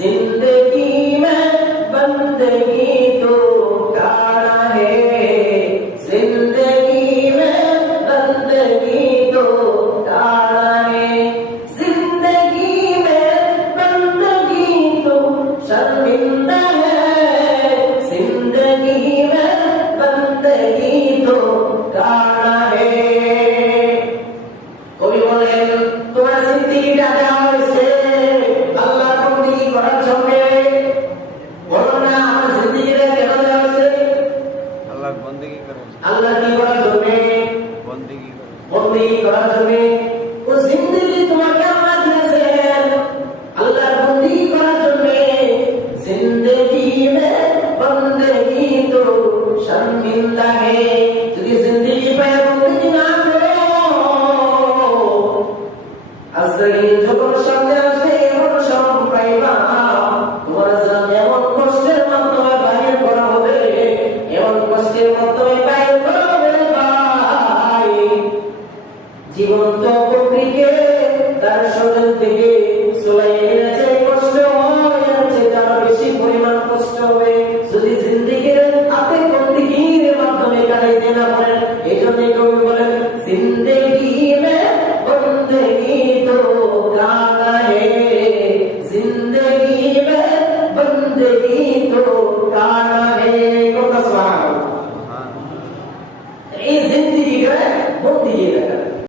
जिंदगी में बंदगी तो काना है, जिंदगी में बंदगी तो काना है, जिंदगी में बंदगी तो शर्मिंदा है, जिंदगी में बंदगी तो काना है। कवि बोलें तुम्हारा जिंदगी का আল্লাহ কি করার জন্য? বন্দেগী করার জন্য। ও জিন্দেগি তোমাকে আল্লাহ দিয়েছেন আল্লাহর বন্দেগী করার জন্য। জিন্দেগি মে বন্দেগী তো শর্মিন্দা হে, যদি জিন্দেগি পায় বন্দেগী না করো, আজকে যখন সামনে আসে এমন সব পাইবা, তোমার জান এমন কষ্টের মাধ্যমে বাইরে করা হবে, এমন কষ্টের মাধ্যমে বাইরে করা হবে ভাই। জীবন্ত প্রকৃতিকে তার শরীর থেকে চলে এনেছে কষ্ট হয়, আছে তার বেশি পরিমাণ কষ্ট হবে যদি জিন্দেগির হাতে বন্দেগীর মাধ্যমে কাটাইতে না পারেন। এই জন্য কবি বলেন জিন্দেগি মে বন্দেগী তো কানা হে, জিন্দেগি মে বন্দেগী